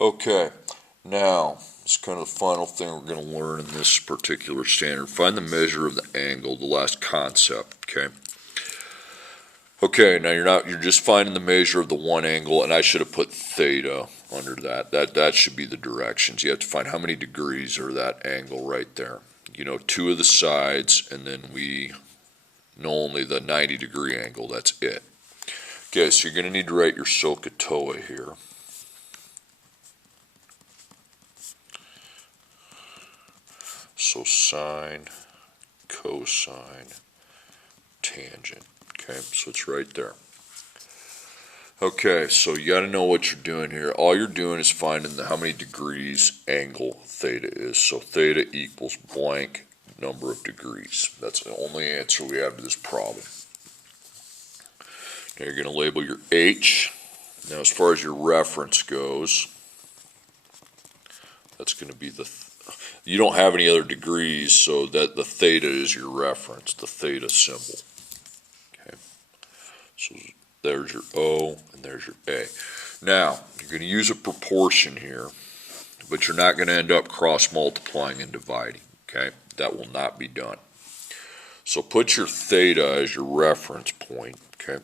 Okay, now it's kind of the final thing we're going to learn in this particular standard. Find the measure of the angle, the last concept, okay? Okay, now you're just finding the measure of the one angle, and I should have put theta under that. That should be the directions. You have to find how many degrees are that angle right there. You know, two of the sides, and then we know only the 90-degree angle. That's it. Okay, so you're going to need to write your SOHCAHTOA here. So sine, cosine, tangent. Okay, so it's right there. Okay, so you got to know what you're doing here. All you're doing is finding how many degrees angle theta is. So theta equals blank number of degrees. That's the only answer we have to this problem. Now you're going to label your H. Now as far as your reference goes, that's going to be you don't have any other degrees, so that the theta is your reference, the theta symbol. Okay, so there's your O and there's your A. Now you're going to use a proportion here, but you're not going to end up cross multiplying and dividing. Okay, that will not be done. So put your theta as your reference point. Okay,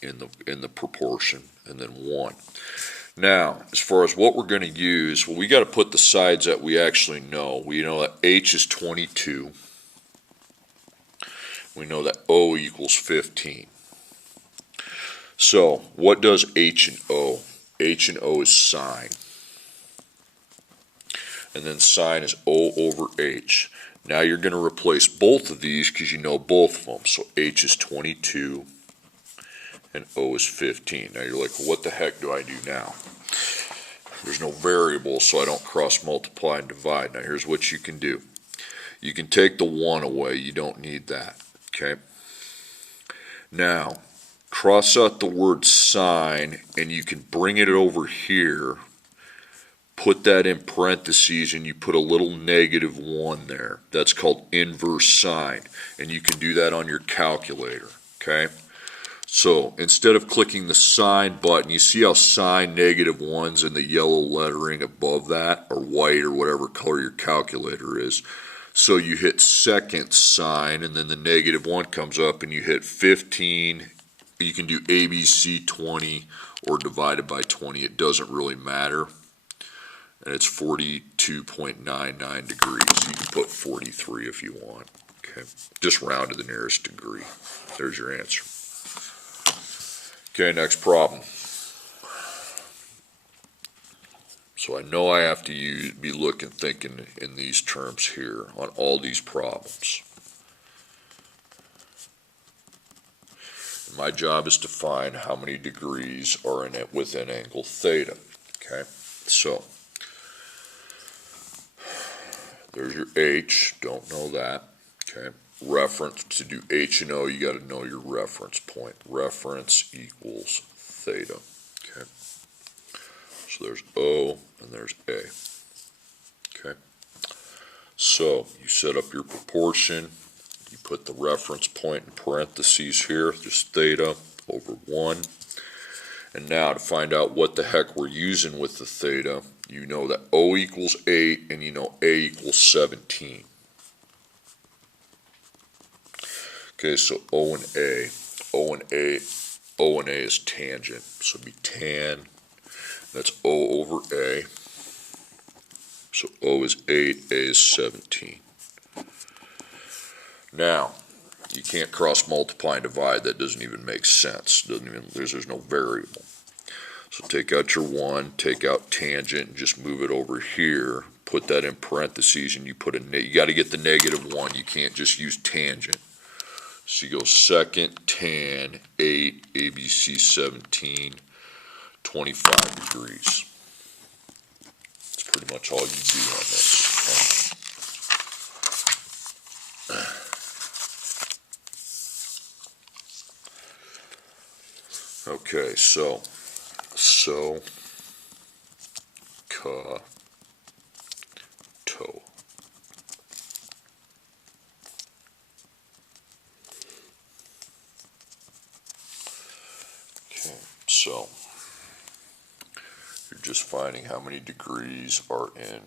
in the proportion, and then 1. Now, as far as what we're going to use, well, we got to put the sides that we actually know. We know that H is 22. We know that O equals 15. So, what does H and O? H and O is sine. And then sine is O over H. Now you're going to replace both of these because you know both of them. So H is 22 and O is 15. Now you're like, well, what the heck do I do now? There's no variable, so I don't cross multiply and divide. Now here's what you can do. You can take the 1 away. You don't need that. Okay? Now, cross out the word sine, and you can bring it over here. Put that in parentheses, and you put a little -1 there. That's called inverse sine, and you can do that on your calculator. Okay? So instead of clicking the sine button, you see how sine -1's in the yellow lettering above that, or white, or whatever color your calculator is. So you hit second sine, and then the -1 comes up, and you hit 15. You can do ABC 20 or divided by 20. It doesn't really matter. And it's 42.99 degrees. You can put 43 if you want. Okay, just round to the nearest degree. There's your answer. Okay, next problem. So I know I have to be thinking in these terms here on all these problems. My job is to find how many degrees are in it within angle theta. Okay, so there's your H. Don't know that. Okay. Reference, to do H and O, you got to know your reference point. Reference equals theta. Okay. So there's O and there's A. Okay. So you set up your proportion. You put the reference point in parentheses here, just theta over 1. And now to find out what the heck we're using with the theta, you know that O equals 8 and you know A equals 17. Okay, so O and A. O and A is tangent. So it'd be tan. That's O over A. So O is 8, A is 17. Now, you can't cross multiply and divide. That doesn't even make sense. There's no variable. So take out your 1, take out tangent, and just move it over here. Put that in parentheses, and you got to get the -1. You can't just use tangent. So you go second, tan, 8, ABC 17, 25 degrees. That's pretty much all you do on this. Okay, so ka, to. Okay, so You're just finding how many degrees are in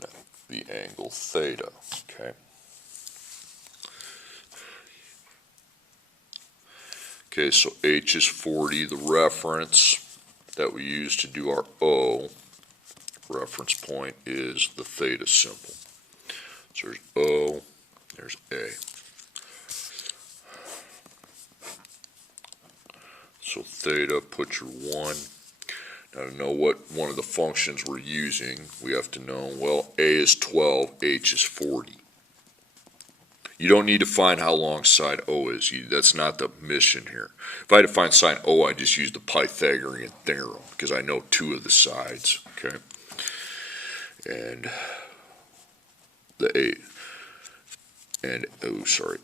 the angle theta, okay? Okay, so h is 40. The reference that we use to do our O, reference point, is the theta symbol. So there's O, there's A. So theta, put your 1. Now to know what one of the functions we're using, we have to know, well, A is 12, H is 40. You don't need to find how long side O is. That's not the mission here. If I had to find sine O, I just use the Pythagorean theorem because I know 2 of the sides, okay? And the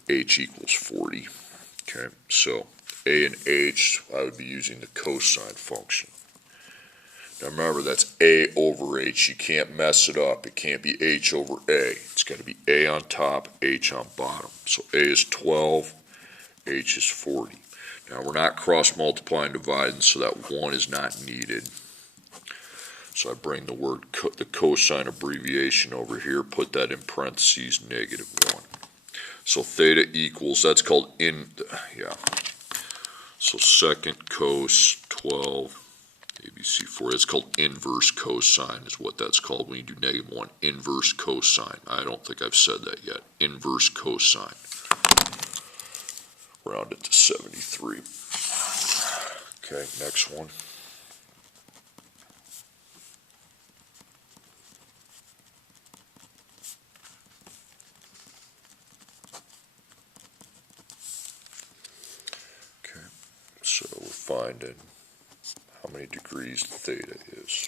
H equals 40. Okay, so A and H, I would be using the cosine function. Now remember, that's A over H. You can't mess it up. It can't be H over A. It's got to be A on top, H on bottom. So A is 12, H is 40. Now we're not cross multiplying, dividing, so that 1 is not needed. So I bring the word, the cosine abbreviation over here, put that in parentheses, -1. So theta equals, that's called so second cos 12, ABC4, that's called inverse cosine is what that's called when you do -1, inverse cosine. I don't think I've said that yet, inverse cosine. Round it to 73. Okay, next one. So we're finding how many degrees theta is.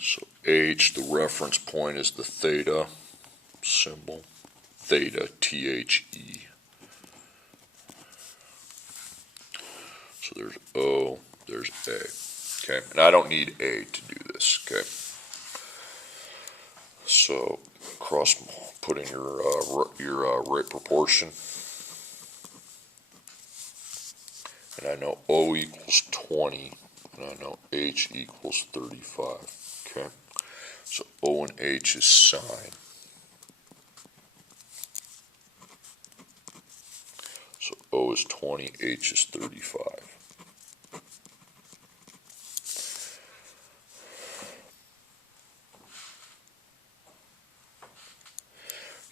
So H, the reference point, is the theta symbol. Theta, T-H-E. So there's O, there's A. Okay, and I don't need A to do this, okay? So put in your rate proportion. And I know O equals 20, and I know H equals 35, okay? So O and H is sine. So O is 20, H is 35.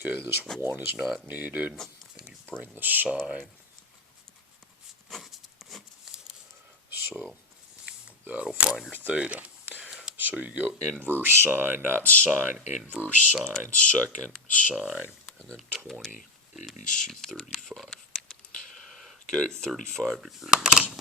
Okay, this 1 is not needed, and you bring the sine. So that'll find your theta. So you go inverse sine, not sine, inverse sine, second sine, and then 20, ABC 35. Okay, 35 degrees.